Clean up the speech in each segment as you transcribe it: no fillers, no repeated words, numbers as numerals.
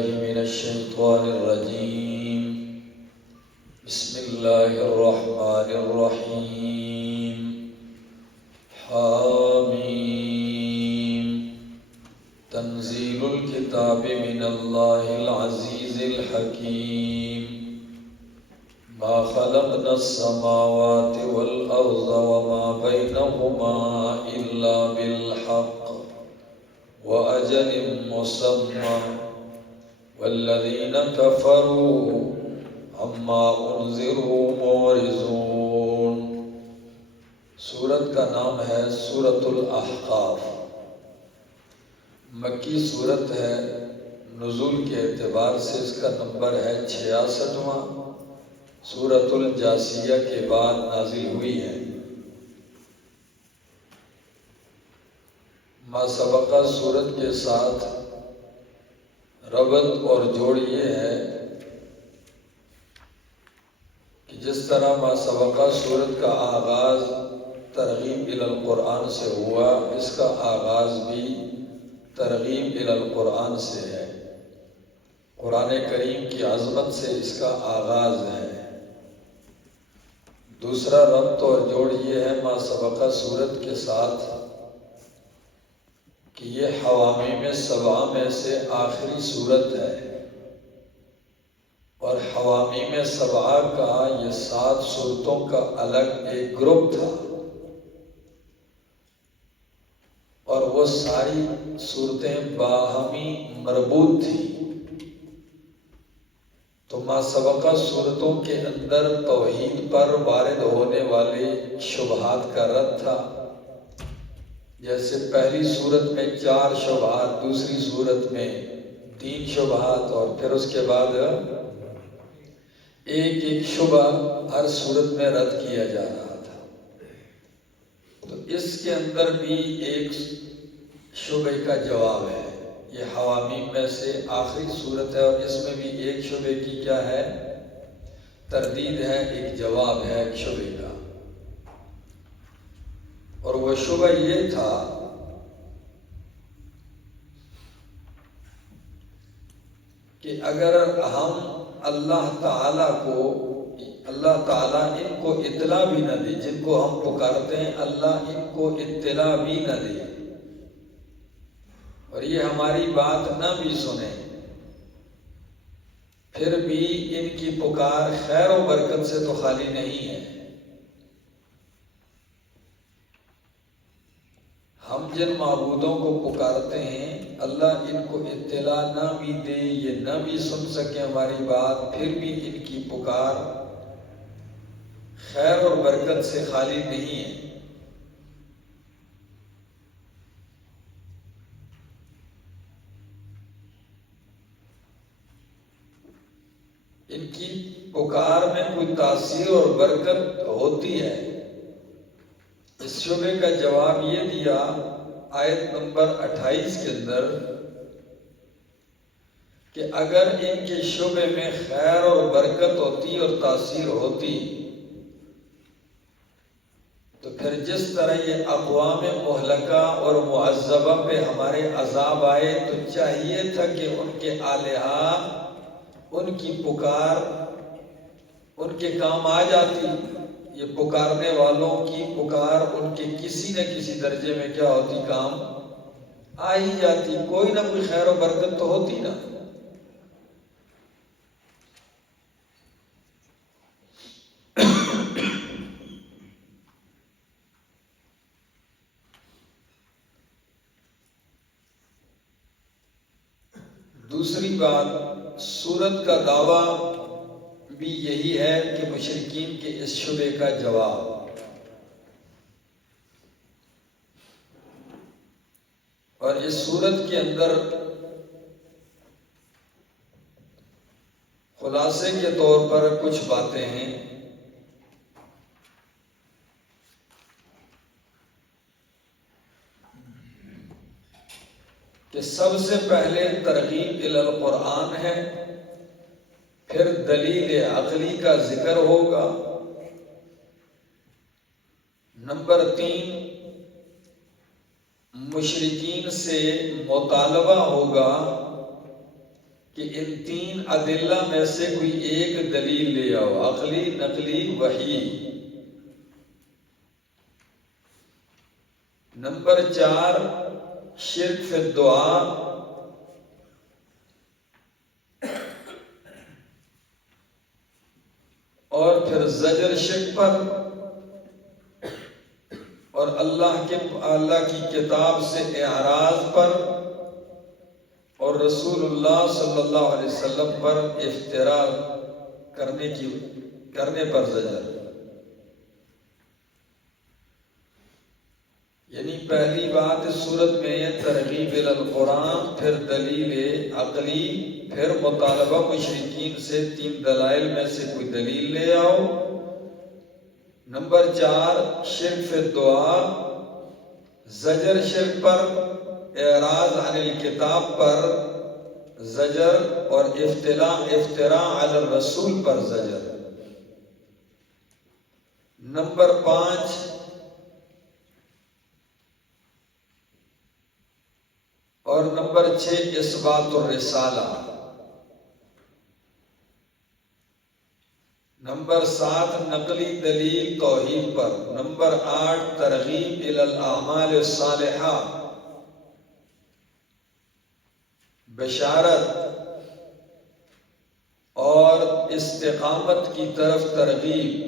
من الشيطان الرجيم. بسم الله الرحمن الرحيم. حامیم. تنزيل الكتاب من الله العزيز الحكيم. ما خلقنا السماوات والأرض وما بينهما إلا بالحق وأجل مسمى والذين كفروا عما أنذروا معرضون. سورت کا نام ہے سورۃ الاحقاف. مکی سورت ہے. نزول کے اعتبار سے اس کا نمبر ہے 66واں. سورۃ الجاثیہ کے بعد نازل ہوئی ہے. ما سبقہ سورت کے ساتھ ربط اور جوڑ یہ ہے کہ جس طرح ما سبقہ سورت کا آغاز ترغیب الی القرآن سے ہوا، اس کا آغاز بھی ترغیب الی القرآن سے ہے. قرآن کریم کی عظمت سے اس کا آغاز ہے. دوسرا ربط اور جوڑ یہ ہے ما سبقہ سورت کے ساتھ کہ یہ حوامیم سبعہ میں سے آخری سورت ہے، اور حوامیم سبعہ کا یہ 7 سورتوں کا الگ ایک گروپ تھا، اور وہ ساری صورتیں باہمی مربوط تھیں. تو ما سبقہ صورتوں کے اندر توحید پر وارد ہونے والے شبہات کا رد تھا. جیسے پہلی صورت میں 4 شبہات، دوسری صورت میں 3 شبہات، اور پھر اس کے بعد ایک ایک شبہ ہر صورت میں رد کیا جا رہا تھا. تو اس کے اندر بھی ایک شبہ کا جواب ہے. یہ حوامیم میں سے آخری صورت ہے، اور اس میں بھی ایک شبہ کی کیا ہے؟ تردید ہے، ایک جواب ہے ایک شبہ کا. اور وہ شبہ یہ تھا کہ اگر ہم اللہ تعالیٰ ان کو اطلاع بھی نہ دے، جن کو ہم پکارتے ہیں اللہ ان کو اطلاع بھی نہ دے، اور یہ ہماری بات نہ بھی سنے، پھر بھی ان کی پکار خیر و برکت سے تو خالی نہیں ہے. ہم جن معبودوں کو پکارتے ہیں اللہ ان کو اطلاع نہ بھی دے، یہ نہ بھی سن سکے ہماری بات، پھر بھی ان کی پکار خیر اور برکت سے خالی نہیں ہے. ان کی پکار میں کوئی تاثیر اور برکت ہوتی ہے. اس شبے کا جواب یہ دیا آیت نمبر 28 کے اندر کہ اگر ان کے شبے میں خیر اور برکت ہوتی اور تاثیر ہوتی تو پھر جس طرح یہ اقوام مہلکہ اور معذبہ پہ ہمارے عذاب آئے تو چاہیے تھا کہ ان کے الہہ، ان کی پکار ان کے کام آ جاتی. یہ پکارنے والوں کی پکار ان کے کسی نہ کسی درجے میں کیا ہوتی؟ کام آ ہی جاتی. کوئی نہ کوئی خیر و برکت تو ہوتی نا. دوسری بات، سورت کا دعویٰ بھی یہی ہے کہ مشرکین کے اس شبے کا جواب. اور اس سورت کے اندر خلاصے کے طور پر کچھ باتیں ہیں. کہ سب سے پہلے ترغیب الی القرآن ہے، پھر دلیل عقلی کا ذکر ہوگا. نمبر 3، مشرکین سے مطالبہ ہوگا کہ ان تین ادلہ میں سے کوئی ایک دلیل لے آؤ، عقلی، نقلی، وحی۔ نمبر 4 شرک فی الدعا، اور پھر زجر شرک پر، اور اللہ کی کتاب سے اعراض پر، اور رسول اللہ صلی اللہ علیہ وسلم پر افتراء کرنے پر زجر۔ یعنی پہلی بات اس صورت میں ترغیب الی القرآن، پھر دلیل عقلی، پھر مطالبہ مشرکین سے 3 دلائل میں سے کوئی دلیل لے آؤ۔ نمبر 4 شرک فی الدعا، زجر شرک پر، اعراض عن الکتاب پر زجر، اور افتراء علی الرسول پر زجر۔ نمبر 5 اور نمبر 6 اثبات الرسالہ۔ نمبر 7 نقلی دلیل توحید پر۔ نمبر 8 ترغیب الی الاعمال الصالحہ، بشارت اور استقامت کی طرف ترغیب۔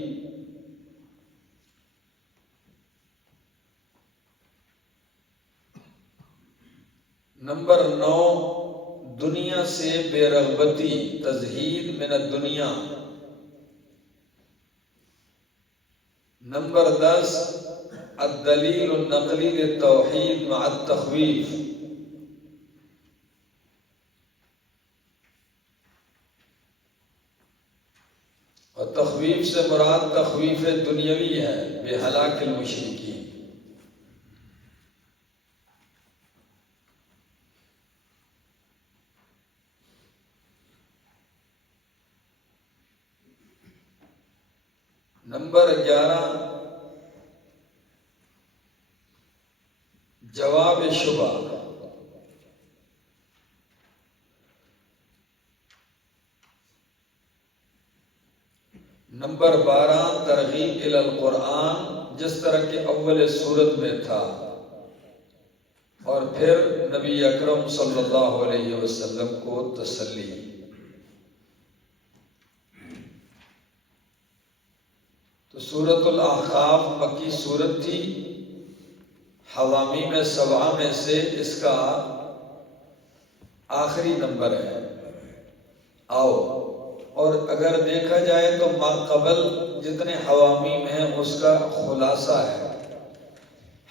نمبر 9 دنیا سے بے رغبتی، تزہید من الدنیا۔ نمبر 10 الدلیل النقلی للتوحید مع التخویف۔ اور تخویف سے مراد تخویف دنیاوی ہے، بے ہلاک المشرکین۔ نمبر 11 جواب شبہ۔ نمبر 12 ترغیب الی القرآن، جس طرح کہ اول سورت میں تھا، اور پھر نبی اکرم صلی اللہ علیہ وسلم کو تسلی۔ تو سورۃ الاحقاف مکی سورت تھی، حوامیم 7 میں سے اس کا آخری نمبر ہے۔ آؤ، اور اگر دیکھا جائے تو ما قبل جتنے حوامیم ہیں اس کا خلاصہ ہے۔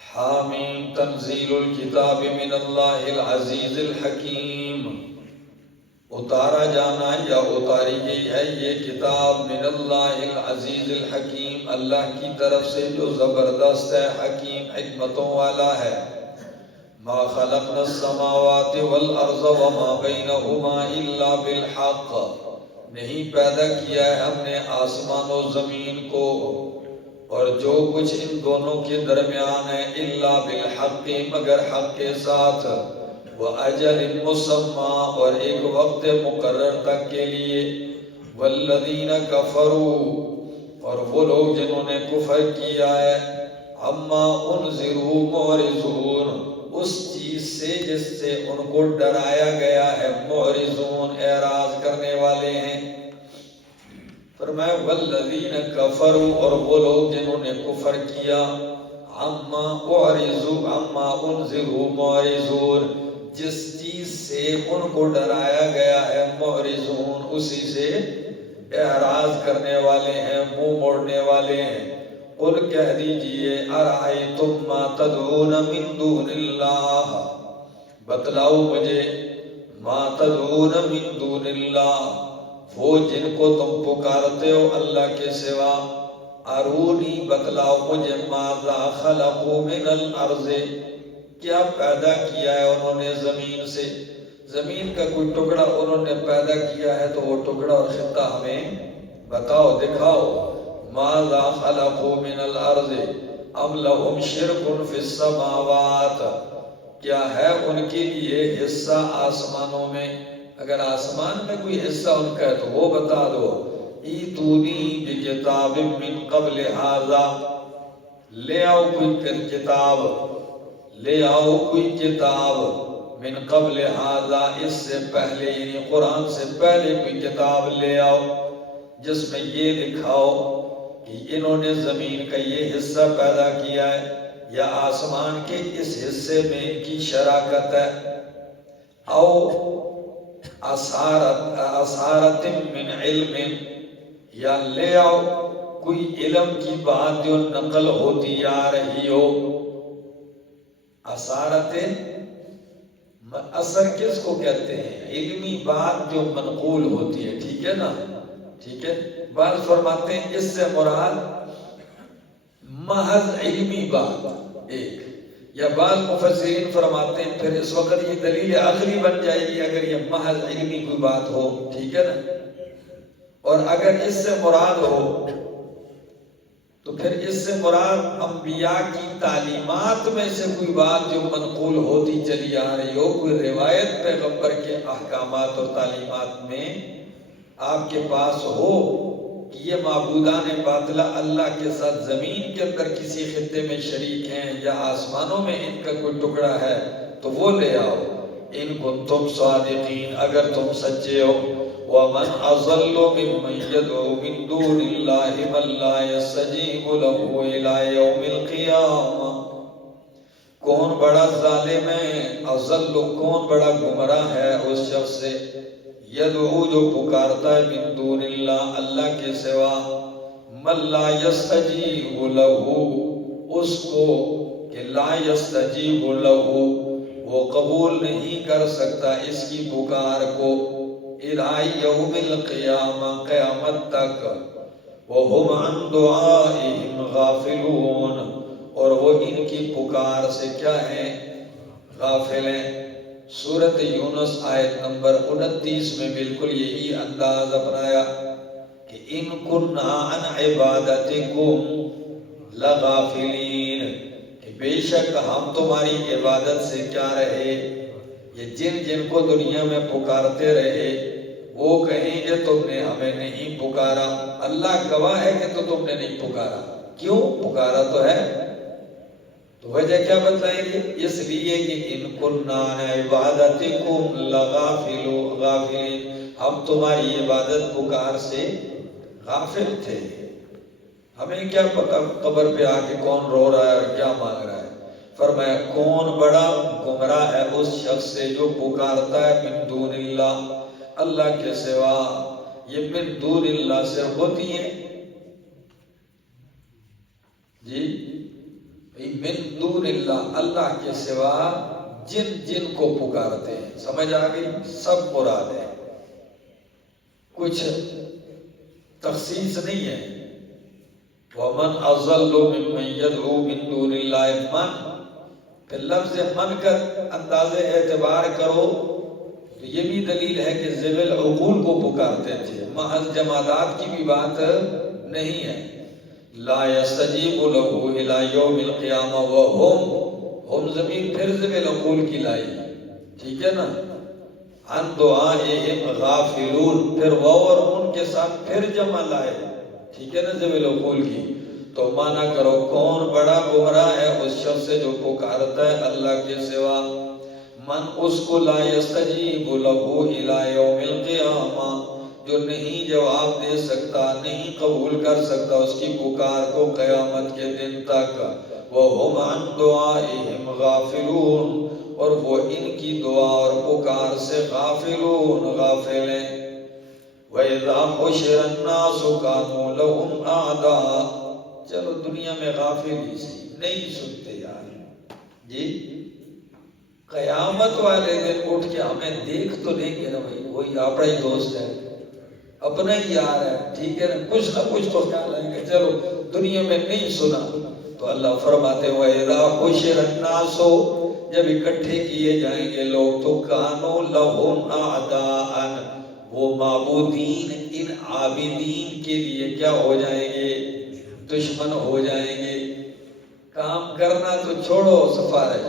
حامیم تنزیل الکتاب من اللہ العزیز الحکیم، اتارا جانا یا اتاری گئی ہے یہ کتاب من اللہ العزیز الحکیم، اللہ کی طرف سے جو زبردست ہے، حکیم حکمتوں والا ہے۔ ما خلقنا السماوات والارض وما بینہما الا بالحق، نہیں پیدا کیا ہے ہم نے آسمان و زمین کو اور جو کچھ ان دونوں کے درمیان ہے، الا بالحق مگر حق کے ساتھ، وَأَجَلٍ مُّسَمًّى اور ایک وقت مقرر تک کے لیے، وَالَّذِينَ كَفَرُوا اور وہ لوگ جنہوں نے کفر کیا ہے، عَمَّا أُنذِرُوا مُعْرِضُونَ اس چیز سے جس سے ان کو ڈرایا گیا ہے، معرضون اعراض کرنے والے ہیں۔ فرمایا وَالَّذِينَ كَفَرُوا اور وہ لوگ جنہوں نے کفر کیا، عَمَّا أُنذِرُوا مُعْرِضُونَ جس چیز سے ان کو ڈرایا گیا ہے، معرضون اسی سے اعراض کرنے والے ہیں، منہ موڑنے والے ہیں۔ قل کہہ دیجئے ارائیتم ما تدعون من دون اللہ، بتلاؤ مجھے، ما تدعون من دون اللہ وہ جن کو تم پکارتے ہو اللہ کے سوا، ارونی بتلاؤ مجھے، ماذا خلقوا من الارض کیا پیدا کیا ہے انہوں نے زمین سے، زمین کا کوئی ٹکڑا انہوں نے پیدا کیا ہے تو وہ ٹکڑا اور خطہ ہمیں بتاؤ، دکھاؤ۔ ماذا خلقوا من الارض ام لهم شرک فی السماوات کیا ہے ان کے لیے حصہ آسمانوں میں، اگر آسمان میں کوئی حصہ ان کا ہے تو وہ بتا دو. ایتونی بکتاب من قبل ھذا، لے آؤ کوئی کتاب، لے آؤ کوئی کتاب من قبل ھذا، اس سے پہلے یعنی قرآن سے پہلے کوئی کتاب لے آؤ جس میں یہ لکھاؤ کہ انہوں نے زمین کا یہ حصہ پیدا کیا ہے یا آسمان کے اس حصے میں ان کی شراکت ہے. او اثارت من علم، یا لے آؤ کوئی علم کی بات جو نقل ہوتی آ رہی ہو. اثارت، اثر کس کو کہتے ہیں؟ علمی بات جو منقول ہوتی ہے، ٹھیک ہے نا، ٹھیک ہے. بعض فرماتے ہیں اس سے مراد محض علمی بات ایک، یا بعض مفسرین فرماتے ہیں پھر اس وقت یہ دلیل عقلی بن جائے گی اگر یہ محض علمی کوئی بات ہو، ٹھیک ہے نا. اور اگر اس سے مراد ہو تو پھر اس سے مراد انبیاء کی تعلیمات میں سے کوئی بات جو منقول ہوتی چلی آ رہی ہو، کوئی روایت پیغمبر کے احکامات اور تعلیمات میں آپ کے پاس ہو کہ یہ معبودان باطلہ اللہ کے ساتھ زمین کے اندر کسی خطے میں شریک ہیں یا آسمانوں میں ان کا کوئی ٹکڑا ہے تو وہ لے آؤ. ان کنتم صادقین، اگر تم سچے ہو. وَمَنْ أَضَلُّ مِمَّنْ يَدْعُو مِنْ دُونِ اللَّهِ مَنْ لَا يَسْتَجِيبُ لَهُ إِلَىٰ يَوْمِ الْقِيَامَةِ، کون بڑا ظالم ہے، اضل کون بڑا گمراہ ہے اس شخص سے، یدعو جو پکارتا ہے من دون اللہ اللہ کے سوا، من لا یستجیب لہ اس کو کہ لا یستجیب لہ وہ قبول نہیں کر سکتا اس کی پکار کو، الی یوم القیامہ قیامت تک، وہم عن دعائہم غافلون اور وہ ان کی پکار سے کیا ہیں؟ غافل ہیں. سورۃ یونس آیت نمبر 29 میں بالکل یہی انداز اپنایا کہ ان کننا عن عبادتکم لغافلین، کہ بے شک ہم تمہاری عبادت سے کیا رہے. یہ جن کو دنیا میں پکارتے رہے وہ کہیں گے تم نے ہمیں نہیں پکارا. اللہ گواہ ہے کہ تم نے نہیں پکارا. کیوں؟ پکارا تو ہے. تو وجہ کیا بتلائیں گے؟ اس لیے کہ ان کننا عن عبادتکم غافلین، ہم تمہاری عبادت پکار سے غافل تھے. ہمیں کیا پتا قبر پہ آ کے کون رو رہا ہے اور کیا مانگ رہا ہے. فرمایا کون بڑا گمراہ ہے اس شخص سے جو پکارتا ہے من دون اللہ اللہ کے سوا. یہ من دون اللہ سے ہوتی ہے جی، من دون اللہ اللہ کے سوا جن کو پکارتے ہیں. سمجھ آ گئی؟ سب مراد ہے، کچھ تخصیص نہیں ہے. وَمَنْ أَضَلُّ مِمَّنْ يَدْعُو مِن دُونِ اللَّهِ مَنْ، پھر لفظ من کر انداز اعتبار کرو تو یہ بھی دلیل ہے کہ ذوی العقول کو پکارتے تھے، محض جمادات کی بھی بات نہیں ہے. لا يستجیب له الى یوم القیامہ ہم ضمیر پھر ذوی العقول کی لائی، ٹھیک ہے نا. عن دعائہم غافلون، پھر وہ اور ان کے ساتھ پھر جمع لائے، ٹھیک ہے نا، ذوی العقول کی. تو مانا کرو کون بڑا گمراہ ہے اس شخص سے جو پکارتا ہے اللہ کے سوا. من اس کو لا یستجیب لہ الی یوم القیامہ جو نہیں جواب دے سکتا، نہیں قبول کر سکتا اس کی پکار کو قیامت کے دن تک. وہم عن دعائہم غافلون اور وہ ان کی دعا اور پکار سے غافل ہیں. وَإِذَا حُشِرَ النَّاسُ كَانُوا لَهُمْ أَعْدَاءَ، چلو دنیا میں غافل ہی سی، نہیں سنتے یار جی. قیامت والے دن اٹھ کے ہمیں دیکھ تو لیں گے نا بھائی، وہی اپنا ہی دوست ہے، اپنا ہی یار ہے، ٹھیک ہے نا. کچھ نہ کچھ تو خیال آئیں گے. چلو دنیا میں نہیں سنا تو اللہ فرماتے ہیں وَإِذَا حُشِرَ النَّاسُ جب اکٹھے کیے جائیں گے لوگ تو كَانُوا لَهُمْ أَعْدَاءً وہ معبودین ان عابدین کے لیے کیا ہو جائیں گے؟ دشمن ہو جائیں گے. کام کرنا تو چھوڑو سفارش،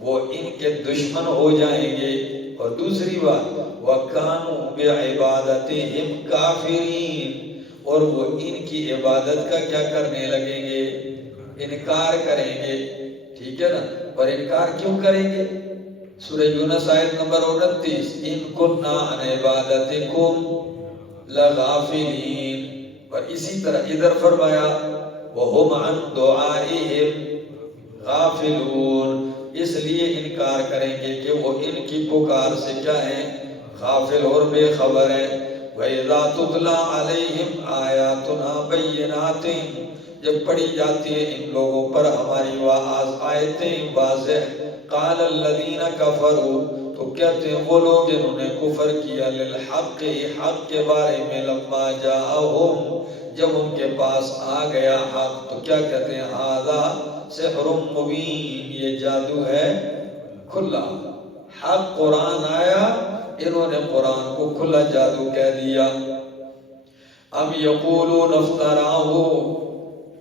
وہ ان کے دشمن ہو جائیں گے. اور دوسری بات وَكَانُوا بِعِبَادَتِهِمْ كَافِرِينَ، اور وہ ان کی عبادت کا کیا کرنے لگیں گے؟ انکار کریں گے، ٹھیک ہے نا؟ اور انکار کیوں کریں گے؟ سورہ یونس آیت نمبر 29 ان کننا عن عبادتکم لغافلین، اور اسی طرح ادھر فرمایا وہم عن دعائہم غافلون، اس لیے انکار کریں گے کہ وہ ان کی پکار سے کیا ہیں؟ غافل اور بے خبر ہیں۔ وَإِذَا تُتْلَى عَلَيْهِمْ آيَاتُنَا بَيِّنَاتٍ، جب پڑھی جاتی ہے ان لوگوں پر ہماری آیتیں واضح، قَالَ الَّذِينَ كَفَرُوا، تو کہتے ہیں وہ لوگ جنہوں نے کفر کیا، لِلْحَقِّ، حق کے بارے میں، لَمَّا جَاءَهُمْ، جب ان کے پاس آ گیا حق، تو کیا کہتے ہیں؟ هَذَا سِحْرٌ مُبِينٌ، یہ جادو ہے کھلا۔ حق قرآن آیا، انہوں نے قرآن کو کھلا جادو کہہ دیا۔ ام یقولون افتراہ،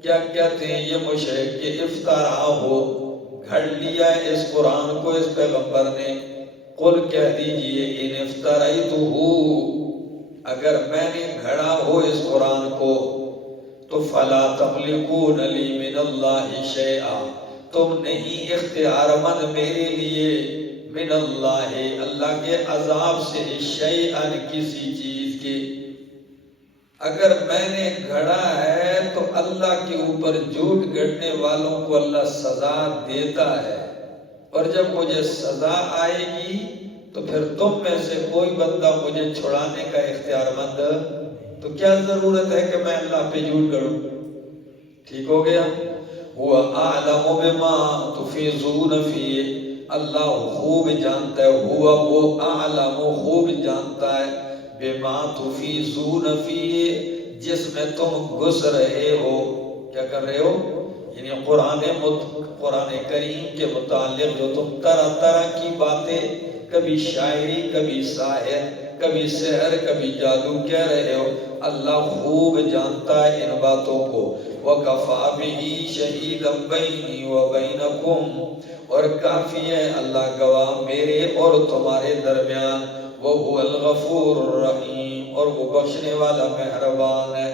کیا کہتے ہیں یہ مشرک کہ افتراہ، گھڑ لیا ہے اس قرآن کو اس پیغمبر نے۔ قل کہہ دیجئے ان افتریتہ، اگر میں نے گھڑا ہو اس قرآن کو تو فلا تملکون لی من اللہ شیئا، تم نہیں اختیار مند میرے لیے، من اللہ، اللہ کے عذاب سے، شیئا، کسی چیز کے۔ اگر میں نے گھڑا ہے تو اللہ کے اوپر جھوٹ گھڑنے والوں کو اللہ سزا دیتا ہے، اور جب مجھے سزا آئے گی تو پھر تم میں سے کوئی بندہ مجھے چھڑانے کا اختیار مند، تو کیا ضرورت ہے کہ میں اللہ پہ جھوٹ گھڑوں؟ ٹھیک ہو گیا؟ هو اعلم بما تفیضون فیہ، اللہ خوب جانتا ہے، وہ اعلم خوب جانتا ہے، بما تفیضون فیہ، جس میں تم گھس رہے ہو، کیا کر رہے ہو؟ یعنی قرآن کریم کے متعلق جو تم طرح طرح کی باتیں، کبھی شاعری، کبھی ساحر، کبھی سحر، کبھی جادو کہہ رہے ہو، اللہ خوب جانتا ہے ان باتوں کو۔ وَكَفَى بِهِ شَهِيدًا بَيْنِي وَبَيْنَكُمْ، اور کافی ہے اللہ گواہ میرے اور تمہارے درمیان، وَهُوَ الْغَفُورُ الرَّحِيمُ، اور وہ بخشنے والا مہربان ہے۔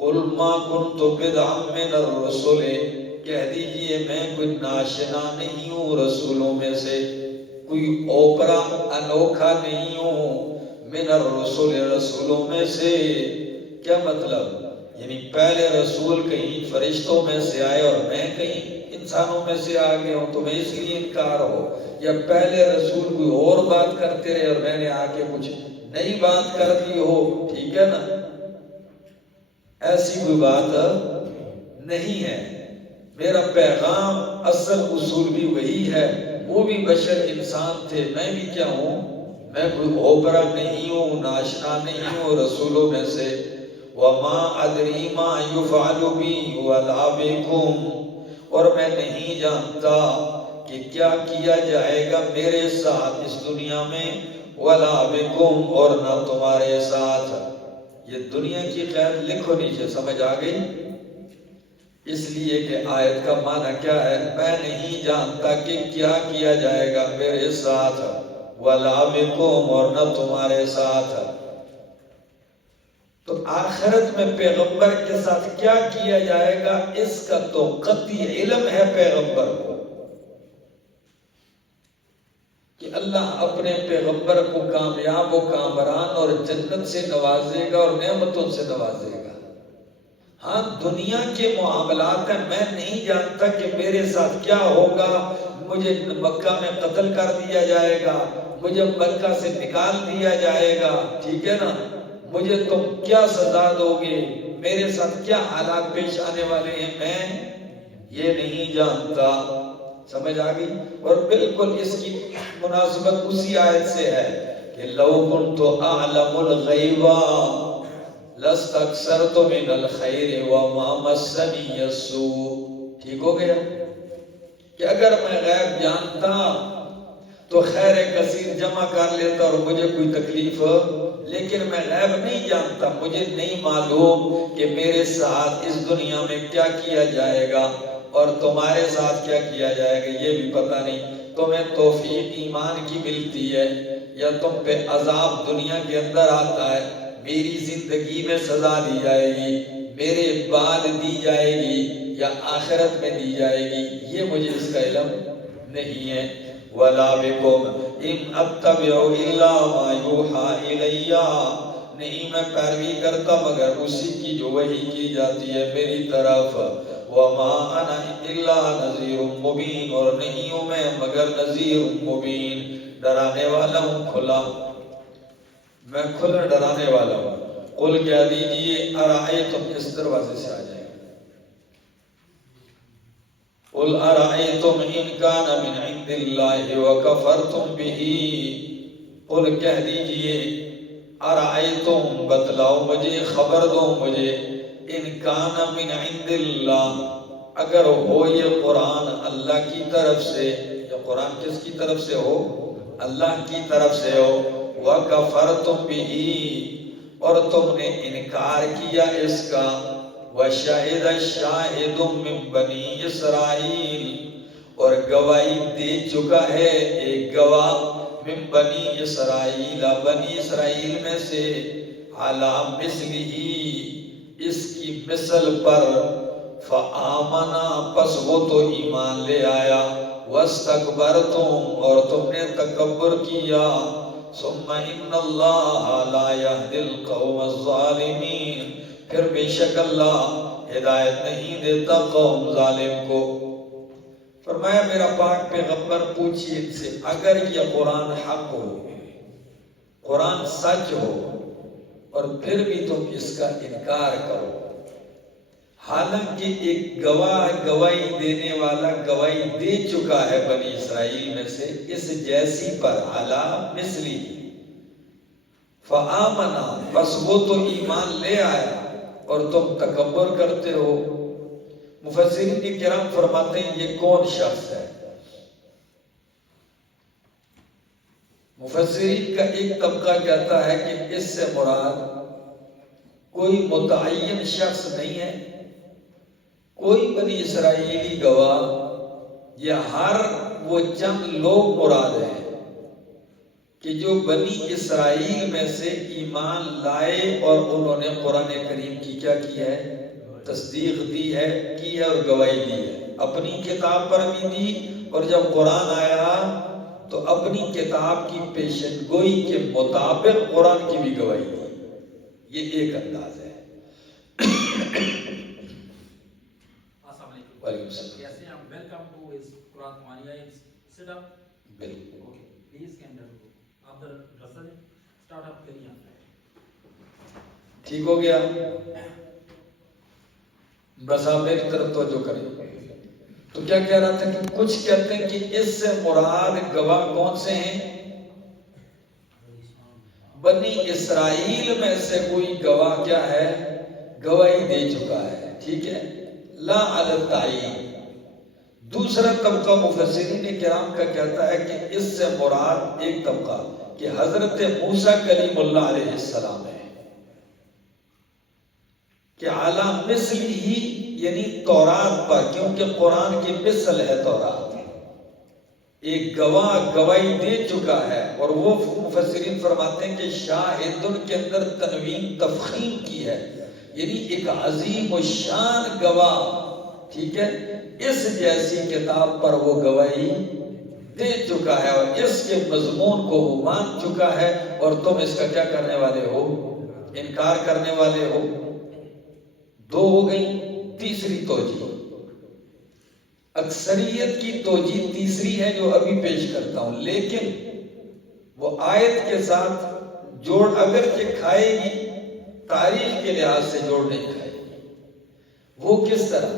قُلْ مَا كُنْتُ بِدْعًا مِّنَ الرُّسُلِ، کہہ دیجئے میں کوئی ناشنا نہیں ہوں رسولوں میں سے، کوئی اوپرا انوکھا نہیں ہوں، من الرسل، رسولوں میں سے۔ کیا مطلب؟ یعنی پہلے رسول کہیں فرشتوں میں سے آئے اور میں کہیں انسانوں میں سے آ گیا ہوں، تمہیں اس لیے انکار ہو، یا پہلے رسول کوئی اور بات کرتے رہے اور میں نے آ کے کچھ نئی بات کر دی ہو، ٹھیک ہے نا؟ ایسی کوئی بات نہیں ہے۔ میرا پیغام اصل اصول بھی وہی ہے، وہ بھی بشر انسان تھے، میں بھی کیا ہوں؟ میں کوئی اوپرا نہیں ہوں، ناشنا نہیں ہوں رسولوں میں سے۔ وَمَا أَدْرِي مَا يُفْعَلُ بِي وَلَا بِكُمْ، اور میں نہیں جانتا کہ کیا کیا جائے گا میرے ساتھ اس دنیا میں، وَلَا بِكُمْ، اور نہ تمہارے ساتھ۔ یہ دنیا کی خیر لکھو نیچے، سمجھ آ گئی؟ اس لیے کہ آیت کا معنی کیا ہے؟ میں نہیں جانتا کہ کیا کیا جائے گا میرے ساتھ، وَلَا بِكُمْ، اور نہ تمہارے ساتھ۔ تو آخرت میں پیغمبر کے ساتھ کیا کیا جائے گا اس کا تو قطعی علم ہے پیغمبر کو، کہ اللہ اپنے پیغمبر کو کامیاب و کامران اور جنت سے نوازے گا اور نعمتوں سے نوازے گا۔ ہاں دنیا کے معاملات ہیں، میں نہیں جانتا کہ میرے ساتھ کیا ہوگا، مجھے مکہ میں قتل کر دیا جائے گا، مجھے مکہ سے نکال دیا جائے گا، ٹھیک ہے نا؟ مجھے تم کیا سزا دو گے، میرے ساتھ کیا حالات پیش آنے والے ہیں، میں یہ نہیں جانتا۔ سمجھ آ گئی؟ اور بالکل اس کی مناسبت اسی آیت سے ہے کہ لَوْ كُنْتُ أَعْلَمُ الْغَيْبَ لَاسْتَكْثَرْتُ مِنَ الْخَيْرِ وَمَا مَسَّنِيَ السُّوءُ۔ ٹھیک ہو گیا؟ کہ اگر میں غیب جانتا تو خیر کثیر جمع کر لیتا اور مجھے کوئی تکلیف، لیکن میں غیب نہیں جانتا، مجھے نہیں معلوم کہ میرے ساتھ اس دنیا میں کیا کیا جائے گا اور تمہارے ساتھ کیا کیا جائے گا، یہ بھی پتہ نہیں۔ تمہیں توفیق ایمان کی ملتی ہے، یا تم پہ عذاب دنیا کے اندر آتا ہے، میری زندگی میں سزا دی جائے گی، میرے بعد دی جائے گی یا آخرت میں دی جائے گی، یہ مجھے اس کا علم نہیں ہے۔ وَلَا بِكُمْ إِنْ أَتَّبِعُ إِلَّا مَا يُوحَىٰ إِلَيَّ، نہیں میں پیروی کرتا مگر اسی کی جو وحی کی جاتی ہے میری طرف۔ وَمَا أَنَا إِلَّا نَذِيرٌ مُبِينٌ، اور نہیں ہوں میں مگر نذیر مبین، ڈرانے والا ہوں کھلا، میں کھلا ڈرانے والا ہوں۔ قل کہہ دیجئے ارائیتم، اس دروازے سے آ جائے، قل ارائیتم ان کان من عند اللہ وکفرتم بہ، قل کہہ دیجئے ارائیتم، بتلاؤ مجھے، خبر دو مجھے، ان کان من عند اللہ، اگر ہو یہ قرآن اللہ کی طرف سے، یہ قرآن کس کی طرف سے ہو؟ اللہ کی طرف سے ہو، وَكَفَرْتُمْ بِهِ، اور تم نے انکار کیا اس کا، وَشَهِدَ شَاهِدٌ مِّن بَنِي اسرائیل، اور گواہی دے چکا ہے ایک گواہ، من بنی اسرائیل، بنی اسرائیل میں سے، عَلَى مِثْلِهِ، اس کی مثل پر، فَآمَنَا، پس وہ تو ایمان لے آیا، وَاسْتَكْبَرْتُمْ، اور تم نے تکبر کیا، ثُمَّ إِنَّ اللَّهَ لَا يَهْدِي الْقَوْمَ الظَّالِمِينَ، پھر بے شک اللہ ہدایت نہیں دیتا قوم ظالم کو۔ فرمایا میرا پاک پیغمبر پوچھئے ان سے، اگر یہ قرآن حق ہو، قرآن سچ ہو، اور پھر بھی تم اس کا انکار کرو، حالانکہ ایک گواہ گواہی دینے والا گواہی دے چکا ہے بنی اسرائیل میں سے اس جیسی پر، عَلَى مِثْلِهِ، فَآمَنَا، بس وہ تو ایمان لے آیا اور تم تکبر کرتے ہو۔ مفسرین کرام فرماتے ہیں یہ کون شخص ہے؟ مفسرین کا ایک طبقہ کہتا ہے کہ اس سے مراد کوئی متعین شخص نہیں ہے، کوئی بنی اسرائیلی گواہ، یا ہر وہ چند لوگ مراد ہیں کہ جو بنی اسرائیل میں سے ایمان لائے اور انہوں نے قرآن کریم کی کیا کی ہے؟ تصدیق دی ہے، کی ہے اور گواہی دی ہے، اپنی کتاب پر بھی دی، اور جب قرآن آیا تو اپنی کتاب کی پیشن گوئی کے مطابق قرآن کی بھی گواہی دی۔ یہ ایک انداز ہے۔ وعلیکم السلام۔ Yes, I'm welcome to his Quran Mania. Sit up. بالکل Okay, please can you after Rasul start up kariye. ٹھیک ہو گیا؟ بس آپ میری طرف توجہ کریں۔ تو کیا کہہ رہا تھا کہ کچھ کہتے ہیں کہ اس سے مراد گواہ کون سے ہیں؟ بنی اسرائیل میں سے کوئی گواہ کیا ہے؟ گواہی دے چکا ہے، ٹھیک ہے، لا علی التعیین۔ دوسرا طبقہ مفسرین کرام کا کہتا ہے کہ اس سے مراد ایک طبقہ کہ حضرت موسیٰ کلیم اللہ علیہ السلام ہے، کہ علی مثلہ، یعنی تورات پر، کیونکہ قرآن کی مثل ہے تورات، ایک گواہ گواہی دے چکا ہے، اور وہ مفسرین فرماتے ہیں کہ شاہدن کے اندر تنوین تفخیم کی ہے، یعنی ایک عظیم و شان گواہ، ٹھیک ہے، اس جیسی کتاب پر وہ گواہی دے چکا ہے اور اس کے مضمون کو وہ مان چکا ہے، اور تم اس کا کیا کرنے والے ہو؟ انکار کرنے والے ہو۔ دو ہو گئی، تیسری توجیہ، اکثریت کی توجیہ تیسری ہے جو ابھی پیش کرتا ہوں، لیکن وہ آیت کے ساتھ جوڑ اگرچہ کھائے گی، تاریخ کے لحاظ سے جوڑ نہیں کھائے گی۔ وہ کس طرح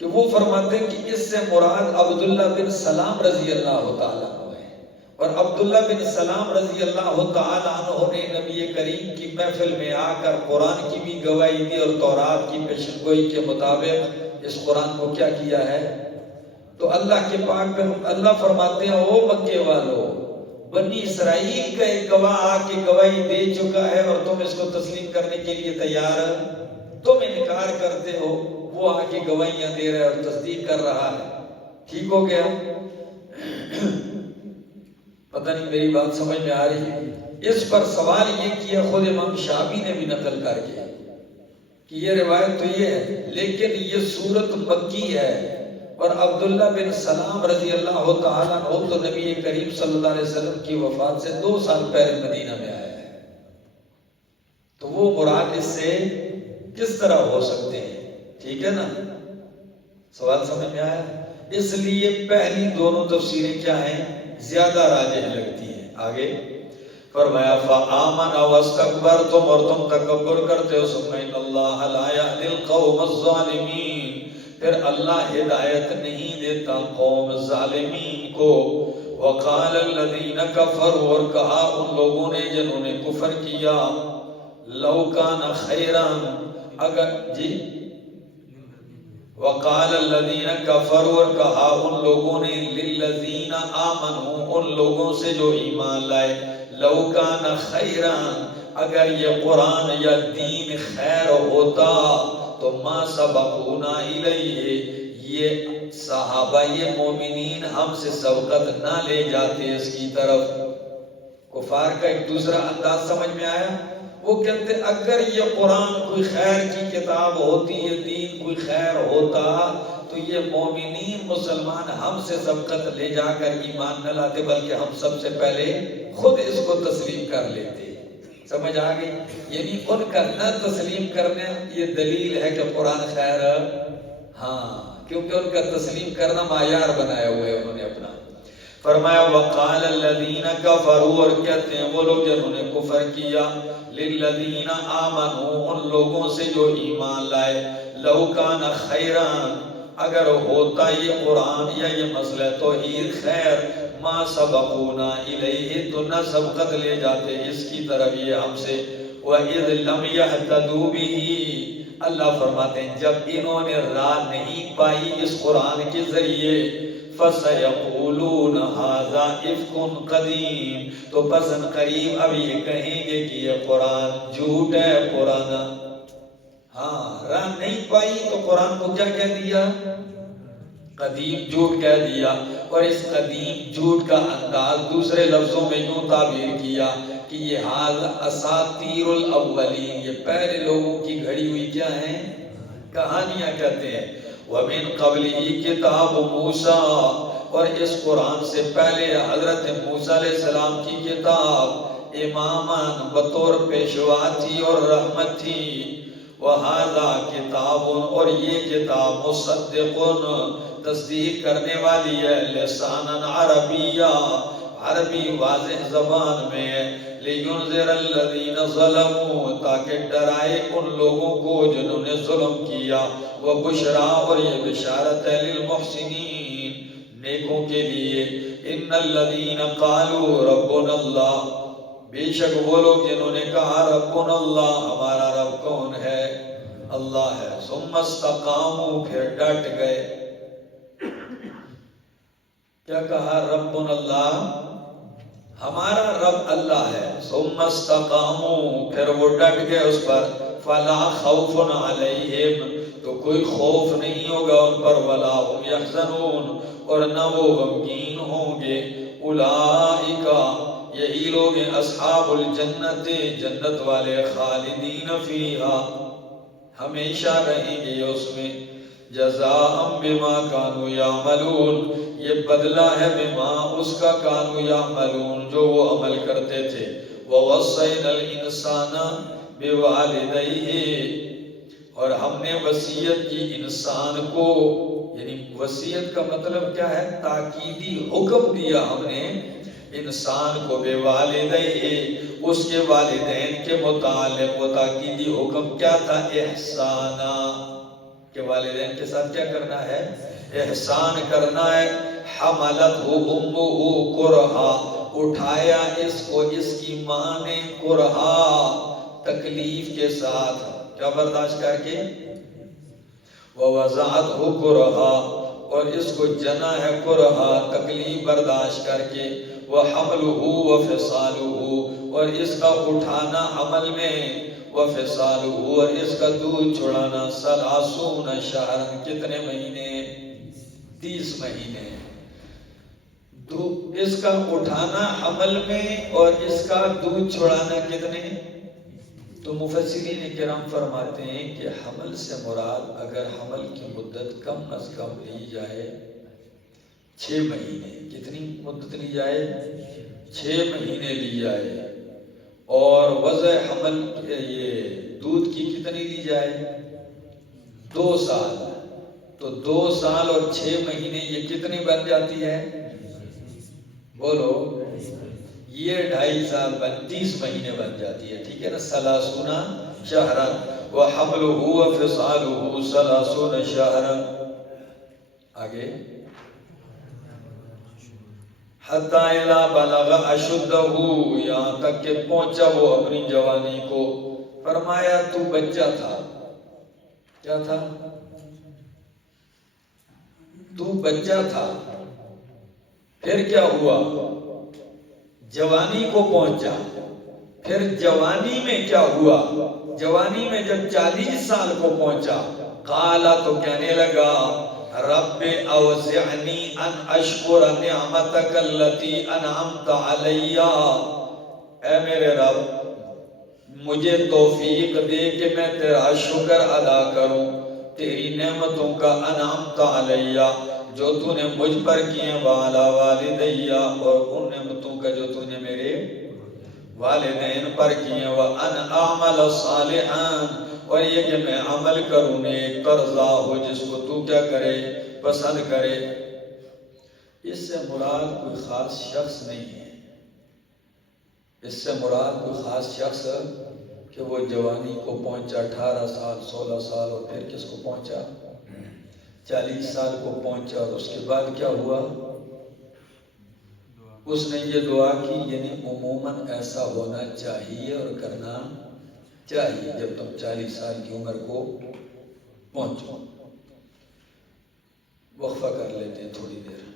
کہ وہ فرماتے ہیں کہ اس سے مراد عبداللہ بن سلام رضی اللہ تعالیٰ عنہ ہے، اور عبداللہ بن سلام رضی اللہ تعالیٰ عنہ نے نبی کریم کی محفل میں آ کر قرآن کی بھی گواہی دی اور تورات کی پیشن گوئی کے مطابق اس قرآن کو کیا کیا ہے۔ تو اللہ کے پاک پہ اللہ فرماتے ہیں او مکے والو، بنی اسرائیل کا ایک گواہ آ کے گواہی دے چکا ہے اور تم اس کو تسلیم کرنے کے لیے تیار، تم انکار کرتے ہو، وہ آ کے گواہیاں دے رہا ہے اور تصدیق کر رہا ہے، ٹھیک ہو گیا۔ پتہ نہیں میری بات سمجھ میں آ رہی ہے؟ اس پر سوال یہ کیا خود امام شافعی نے بھی نقل کر کے کہ یہ روایت تو یہ ہے لیکن یہ سورت مکی ہے اور عبداللہ بن سلام رضی اللہ تعالیٰ عنہ تو نبی کریم صلی اللہ علیہ وسلم کی وفات سے 2 سال پہلے مدینہ میں آیا ہے، تو وہ مراد اس سے کس طرح ہو سکتے ہیں؟ ٹھیک ہے نا، سوال سمجھ میں آیا؟ اس لیے پہلی دونوں تفسیریں کیا ہیں؟ زیادہ راجح لگتی ہیں۔ آگے فرمایا فآمن واستكبرتم، اور تم تکبر کرتے ہو، ثم ان اللہ لا يهدي القوم الظالمین، پھر اللہ ہدایت نہیں دیتا قوم ظالمین کو۔ وقال الذین کفروا، اور کہا ان لوگوں نے جنہوں نے کفر کیا، لو کان خیرا، اگر جی وقال الذین کفروا، اور کہا ان لوگوں نے للذین آمنوا، ان لوگوں سے جو ایمان لائے، لو کان خیرا، اگر یہ قرآن یا دین خیر ہوتا تو ما سبقونا الیہ، یہ صحابہ یہ مومنین ہم سے سبقت نہ لے جاتے اس کی طرف۔ کفار کا ایک دوسرا انداز سمجھ میں آیا؟ وہ کہتے اگر یہ قرآن کوئی خیر کی کتاب ہوتی، یہ دین کوئی خیر ہوتا تو یہ مومنین مسلمان ہم سے سبقت لے جا کر ایمان نہ لاتے بلکہ ہم سب سے پہلے خود اس کو تسلیم کر لیتے۔ سمجھ آ گئی؟ یعنی ان کا نہ تسلیم کرنا یہ دلیل ہے کہ قرآن خیر، ہاں، کیونکہ ان کا تسلیم کرنا معیار بنایا ہوا ہے انہوں نے اپنا۔ فرمایا وقال الذین کفروا، اور کہتے ہیں وہ لوگ جنہوں نے کفر کیا، للذین آمنوا، ان لوگوں سے جو ایمان لائے، لو کان خیرا، اگر ہوتا یہ قرآن یا یہ مسئلہ توحید خیر، ما سبقونا الیہ، تو نہ سبقت لے جاتے اس کی طرف یہ ہم سے۔ وَإِذْ لَمْ يَهْتَدُوا بِهِ، اللہ فرماتے ہیں جب انہوں نے راہ نہیں پائی اس قرآن کے ذریعے، فَسَيَقُولُونَ هَذَا إِفْكٌ قَدِيمٌ، تو پس قریب اب یہ کہیں گے کہ یہ قرآن جھوٹ ہے، قرآن، ہاں، راہ نہیں پائی تو قرآن کو کیا کہہ دیا؟ قدیم جھوٹ کہہ دیا۔ اور اس قدیم جھوٹ کا انداز دوسرے لفظوں میں یوں تعبیر کیا کہ یہ حال اساطیر الاولین، یہ پہلے لوگوں کی گھڑی ہوئی کیا ہیں؟ کہانیاں کہتے ہیں۔ وَمِن قَبْلِهِ کتاب موسیٰ، اور اس قرآن سے پہلے حضرت موسیٰ علیہ السلام کی کتاب اماماً بطور پیشوا تھی اور رحمت تھی۔ وَهَذَا کتاب، اور یہ کتاب مصدقن، تصدیق کرنے والی ہے، لساناً عربیہ، عربی واضح زبان میں، لِيُنذِرَ الَّذِينَ ظَلَمُوا، تاکہ ڈرائے ان لوگوں کو جنہوں نے ظلم کیا، وَبُشْرَا، اور یہ بشارت ہے، لِلْمُحْسِنِينَ، نیکوں کے لیے۔ إِنَّ الَّذِينَ قَالُوا رَبُّنَا اللَّهُ، بے شک وہ لوگ جنہوں نے کہا ربنا اللہ، ہمارا رب کون ہے؟ اللہ ہے، ثم استقاموا، پھر ڈٹ گئے، کیا کہا؟ ربنا اللہ، ہمارا رب اللہ ہے، ثم استقاموا، پھر وہ ڈٹ گئے اس پر، فلا خوف علیہم، تو کوئی خوف نہیں ہوگا ان پر، ولا هم یحزنون، اور نہ وہ غمگین ہوں گے، اولئک، یہی لوگ ہیں، اصحاب الجنت، جنت والے، خالدین فیہا، ہمیشہ رہیں گے اس میں، جزاء بما کانوا یعملون، یہ بدلہ ہے بما، اس کا، کانوا یعملون، جو وہ عمل کرتے تھے۔ ووصینا الانسان بوالدیہ، اور ہم نے وصیت کی انسان کو، یعنی وصیت کا مطلب کیا ہے؟ تاکیدی حکم دیا ہم نے انسان کو، بے والدیہ، اس کے والدین کے متعلق، وہ تاکیدی حکم کیا تھا؟ احسانا، کہ والدین کے ساتھ کیا کرنا ہے؟ احسان کرنا ہے۔ حملتہ امہ کرہا، اٹھایا اس کو اس کی ماں نے، کرہا، تکلیف کے ساتھ، کیا برداشت کر کے؟ ووضعتہ کرہا، اور اس کو جنا ہے کرہا، تکلیف برداشت کر کے، وحملہ وفصالہ، اور اس کا اٹھانا حمل میں، وفصالہ، اور اس کا دودھ چھڑانا، 30 شہرا، کتنے مہینے؟ 30 مہینے۔ تو اس کا اٹھانا حمل میں اور اس کا دودھ چھڑانا کتنے؟ تو مفسرین کرام فرماتے ہیں کہ حمل سے مراد اگر حمل کی مدت کم از کم لی جائے 6 مہینے، کتنی مدت لی جائے؟ 6 مہینے لی جائے، اور وضع حمل یہ دودھ کی کتنی لی جائے؟ 2 سال۔ تو 2 سال اور 6 مہینے یہ کتنی بن جاتی ہے؟ بولو، یہ 2.5 سال 30 مہینے بن جاتی ہے، ٹھیک ہے نا؟ 30 شہرا وحملہ وفصالہ 30 شہرا۔ آگے حتی اذا بلغ اشدہ، یہاں تک کہ پہنچا وہ اپنی جوانی کو۔ فرمایا تو بچہ تھا، کیا تھا؟ تو بچہ تھا، پھر کیا ہوا؟ جوانی کو پہنچا۔ پھر جوانی میں کیا ہوا؟ جوانی میں جب 40 سال کو پہنچا، قالا تو کہنے لگا رب اوزعنی ان اشکر نعمتک التی انعمت علی، اے میرے رب مجھے توفیق دے کہ میں تیرا شکر ادا کروں تیری نعمتوں کا، انعمت علی جو تو نے مجھ پر کیے، والا والدیہ اور ان نعمتوں کا جو تو نے میرے والدین پر کیے، وَأَنْ أَعْمَلَ صَالِحًا اور یہ کہ میں عمل کروں نیک ترضا ہو، جس کو تو کیا کرے؟ پسند کرے۔ اس سے مراد کوئی خاص شخص نہیں ہے، اس سے مراد کوئی خاص شخص کہ وہ جوانی کو پہنچا 18 سال 16 سال اور پھر کس کو پہنچا 40 سال کو پہنچا، اور اس کے بعد کیا ہوا؟ اس نے یہ دعا کی، یعنی عموماً ایسا ہونا چاہیے اور کرنا چاہیے جب تم 40 سال کی عمر کو پہنچو۔ وقفہ کر لیتے ہیں تھوڑی دیر۔